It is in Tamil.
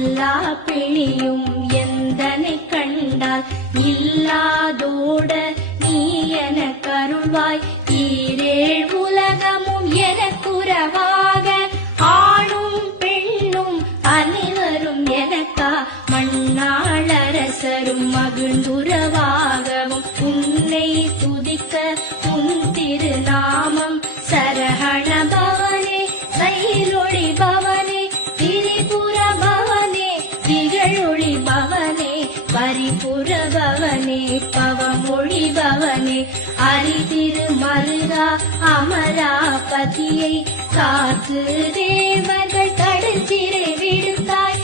எல்லா பிணியும் எந்தனை கண்டால் இல்லாதோட நீ என கருள்வாய். ஈரேழ் உலகமும் எனக்குறவாக ஆணும் பெண்ணும் அனைவரும் எனக்கா மண்ணாளரசரும் மகிழ்ந்துறவாகவும் உன்னை துதிக்க உன் திருநாமம் சரஹண பவனே சைலொளி பவனே திரிபுர பவனே திகழொளி பவனே பரிபுர பவனே பவமொழி பவனே அரிதிரு மருகா அமராபதியை காத்து தேவர்கள் கடல் சிறை விடுத்தாய்.